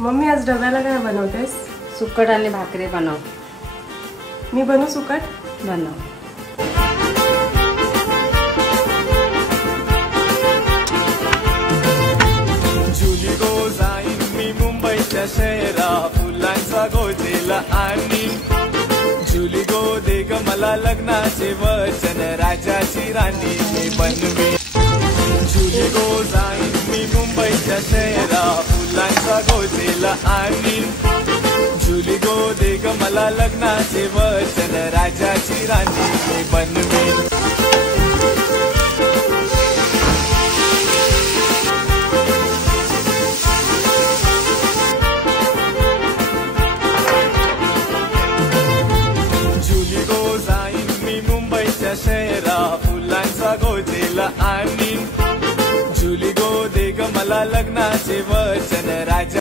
Mummy आज डब्याला काय बनवतेस? सुकट आणि भाकरी बनव. मी बनवू सुकट? बनव. जुली गो जाईन मी मुंबईच्या शहरा फुलांचा गोजेला आणि जुली गो दे ग मला लग्नाचे वचन राजाची राणी मी बनवी. जुली गो जाईन मी मुंबईच्या शहरा फुलांचा गोजेला आणि जुली गो दे ग मला लग्नाचे वचन राजाची राणी मी बनवी. जुली गो जाईन मी मुंबईच्या शहरा फुलांचा गोजेला आणि जुली गो दे ग मला लग्नाचे वचन राजा